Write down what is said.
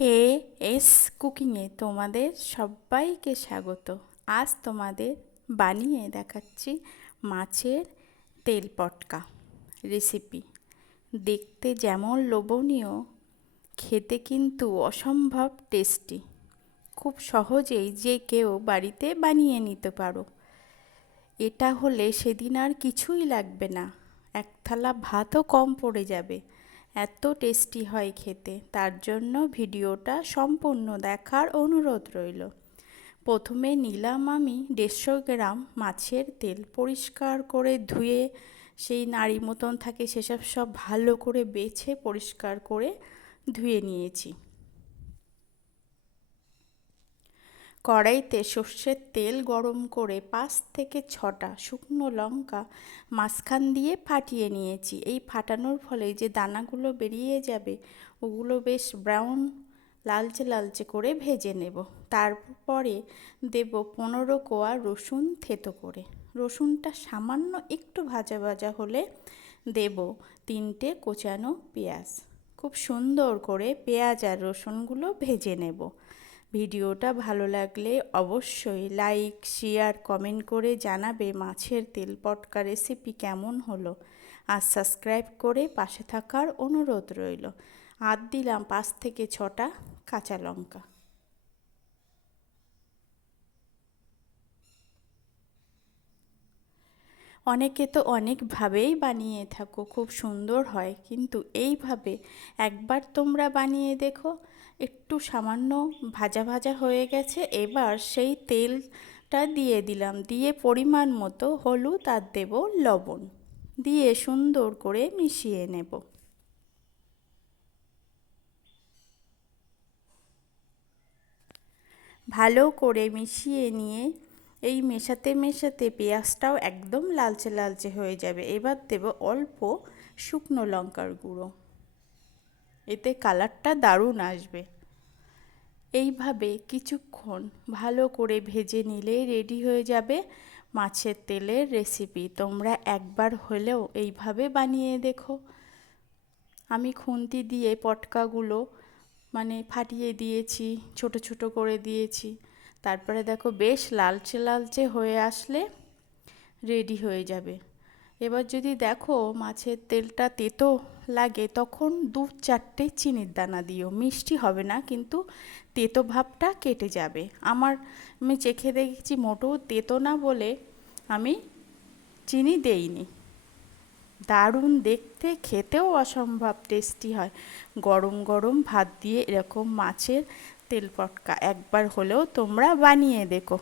A S কুকিংয়ে তোমাদের সবাইকে স্বাগত। আজ তোমাদের বানিয়ে দেখাচ্ছি মাছের তেল পটকা রেসিপি দেখতে যেমন লোভনীয়, খেতে কিন্তু অসম্ভব টেস্টি খুব সহজেই যে কেউ বাড়িতে বানিয়ে নিতে পারো। এটা হলে সেদিন আর কিছুই লাগবে না। এক থালা ভাতও কম পড়ে যাবে। এত টেস্টি হয় খেতে, তার জন্য ভিডিওটা সম্পূর্ণ দেখার অনুরোধ রইল। প্রথমে নিলাম আমি দেড়শো গ্রাম মাছের তেল পরিষ্কার করে ধুয়ে, সেই নাড়ি মতন থাকে সেসব সব ভালো করে বেছে পরিষ্কার করে ধুয়ে নিয়েছি। কড়াইতে সর্ষের তেল গরম করে পাঁচ থেকে ছটা শুকনো লঙ্কা মাঝখান দিয়ে ফাটিয়ে নিয়েছি। এই ফাটানোর ফলে যে দানাগুলো বেরিয়ে যাবে, ওগুলো বেশ ব্রাউন, লালচে লালচে করে ভেজে নেব। তারপরে দেব পনেরো কোয়া রসুন থেতো করে। রসুনটা সামান্য একটু ভাজা ভাজা হলে দেব তিনটে কোচানো পেঁয়াজ। খুব সুন্দর করে পেঁয়াজ আর রসুনগুলো ভেজে নেব। ভিডিওটা ভালো লাগলে অবশ্যই লাইক, শেয়ার, কমেন্ট করে জানাবে মাছের তেল পটকা রেসিপি কেমন হলো। আর সাবস্ক্রাইব করে পাশে থাকার অনুরোধ রইল। আর দিলাম পাঁচ থেকে ছটা কাঁচা লঙ্কা। অনেকে তো অনেকভাবেই বানিয়ে থাকো, খুব সুন্দর হয়। কিন্তু এইভাবে একবার তোমরা বানিয়ে দেখো, একটু সামান্য ভাজা ভাজা হয়ে গেছে, এবার সেই তেলটা দিয়ে দিলাম। দিয়ে পরিমাণ মতো হলুদ আর দেব লবণ। দিয়ে সুন্দর করে মিশিয়ে নেব। ভালো করে মিশিয়ে নিয়ে এই মেশাতে মেশাতে পেঁয়াজটাও একদম লালচে লালচে হয়ে যাবে। এবার দেব অল্প শুকনো লঙ্কার গুঁড়ো। এতে কালারটা দারুণ আসবে। এইভাবে কিছুক্ষণ ভালো করে ভেজে নিলেই রেডি হয়ে যাবে মাছের তেলের রেসিপি। তোমরা একবার হলেও এইভাবে বানিয়ে দেখো। আমি খুন্তি দিয়ে পটকাগুলো মানে ফাটিয়ে দিয়েছি, ছোট ছোট করে দিয়েছি। তারপরে দেখো বেশ লালচে লালচে হয়ে আসলে রেডি হয়ে যাবে। এবার যদি দেখো মাছের তেলটা তেতো লাগে, তখন দু চারটে চিনির দানা দিও। মিষ্টি হবে না, কিন্তু তেতো ভাবটা কেটে যাবে। আমার, আমি চেখে দেখেছি মোটেও তেতো না বলে আমি চিনি দেইনি। দারুণ দেখতে, খেতেও অসম্ভব টেস্টি হয়। গরম গরম ভাত দিয়ে এরকম মাছের তেল পটকা একবার হলেও তোমরা বানিয়ে দেখো।